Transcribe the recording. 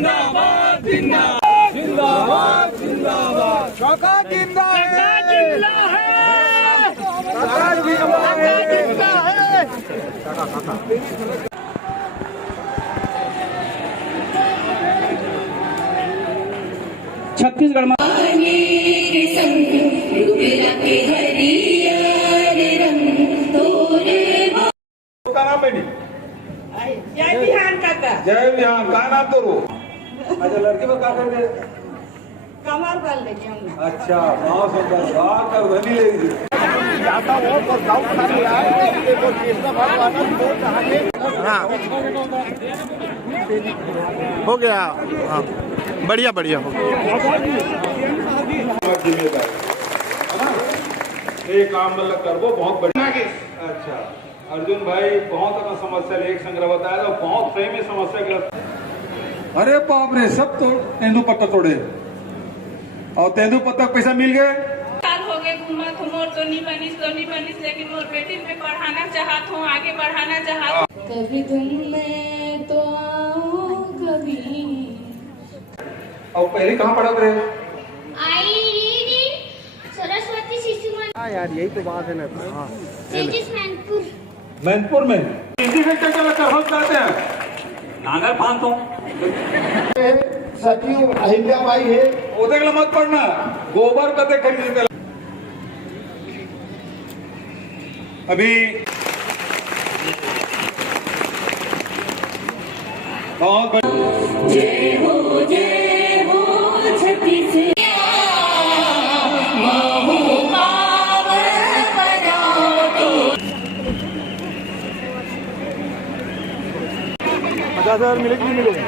जिंदाबाद जिंदाबाद जिंदाबाद जिंदाबाद काका जिंदा है काका जिंदा है छत्तीसगढ़ में का नाम बेटी जय बिहान काका। जय बिहान का नाम तो रो अच्छा लड़की में का कर दे कमर बल लेके हम। अच्छा बहुत सुंदर वाह कर धनी ले ली जाता वो पर गांव बना लिया है देखो कृष्णा भगवान को कहां के हाँ हो गया। हाँ बढ़िया बढ़िया हो गया। जिम्मेदारी है ना ये काम मतलब करबो बहुत बढ़िया। अच्छा अर्जुन भाई बहुत अपना समस्या ले एक संग्रह बताया तो बहुत सही में समस्या ग्रस्त। अरे बाप रे सब तो तेंदुपत्ता तोड़े और तेंदुपत्ता पैसा मिल गए। साल हो गए घूमा घूमो तो नहीं बनिस लेकिन मोर बेटी में पढ़ाना चाहत हूँ आगे बढ़ाना चाहत हूँ। कभी तुम मैं तो आओ कभी। और पहले कहाँ पढ़ा रे सरस्वती शिशु मंदिर। हाँ यार यही तो बात है ना। हाँ मैनपुर। मैनपुर में हिंदी में क्या चला कर हम चाहते हैं नागर फांस हो सचिव अहिल्याबाई है उदय मत पढ़ना गोबर कते खरीदते अभी बहुत जय हो छत्तीसगढ़ महू पावन बनाओ। 50,000 मिलेगी नहीं मिलेगी।